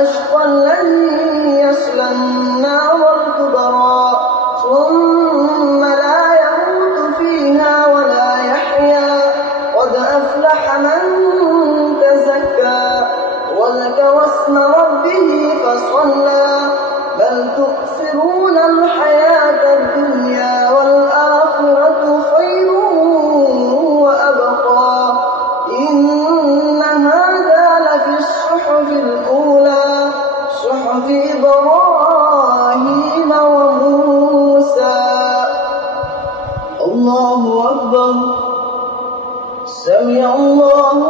الأشقى الذي يصلى النار الكبرى ثم لا يموت فيها ولا يحيا. قد أفلح من تزكى وذكر اسم ربه فصلى. بل تؤثرون الحياة الدنيا إبراهيم وموسى. الله أكبر. سمع الله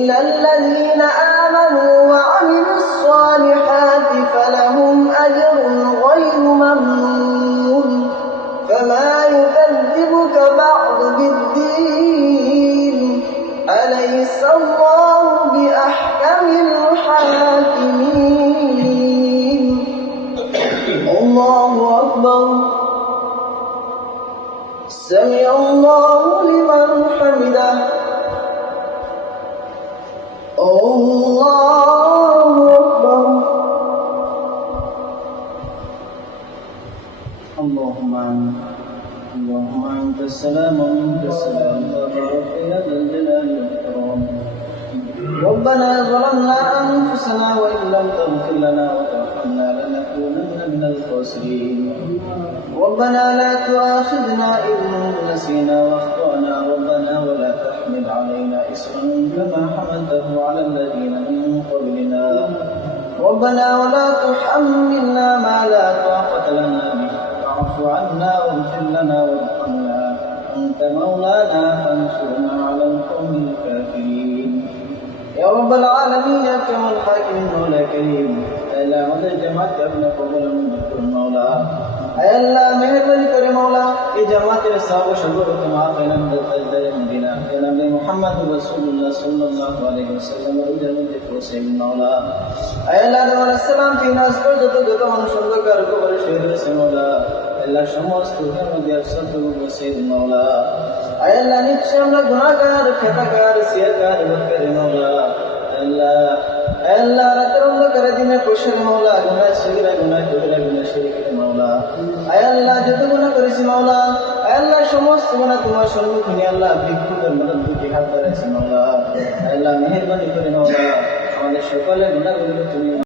إلا الذين آمنوا وعملوا الصالحات فلهم أجر غير ممنون. فما يكذبك بعد بالدين. أليس الله بأحكم الحاكمين؟ الله أكبر. سمع الله لمن الله أكبر. اللهم آمين اللهم أنت السلام ومنك السلام. تبارك يا ذا الجلال والإكرام. ربنا ظلمنا أنفسنا وإن لم تغفر لنا وترحمنا لنكونن من الخاسرين. ربنا لا تؤاخذنا إن نسينا واخطأنا علينا إسرا كما حملته على الذين من قبلنا. ربنا ولا تحملنا ما لا طاقة لنا به. واعف عنا واغفر لنا وارحمنا. أنت مولانا فانصرنا على القوم الكافرين. يا رب العالمين أنت الحكيم الحاكم كريم. ألا مدد جمعت ابن قبل منكم مولا. أي الله مهرباني مولى مولا. إجابات الصحابة شغل كما قلنا জনাবে মুহাম্মদ রাসূলুল্লাহ সাল্লাল্লাহু আলাইহি ওয়াসাল্লাম এর মধ্যে পৌঁছাই মাওলা। আয় আল্লাহ তোমার সালাম, তিন আসর যত যত মানুষ অন্ধকার কবরে শুয়ে রয়েছে মাওলা আল্লাহ সমস্ত মধ্যে সত্য বসে মাওলা। আয় আল্লাহ, নিশ্চয় আমরা গুনাহগার, খেতাকার সিয়াকার বকর মাওলা। আল্লাহ আল্লাহ, রাতের অন্ধকারে মাওলা আল্লাহ সমস্ত মানে তোমার সর্বক্ষণে আল্লাহ বিক্ষোভের মতো দুটি হাত ধরেছেন আল্লাহ। আল্লাহ মেহরবানি করে আল্লাহ। আমাদের সকলের মনে করি তুমি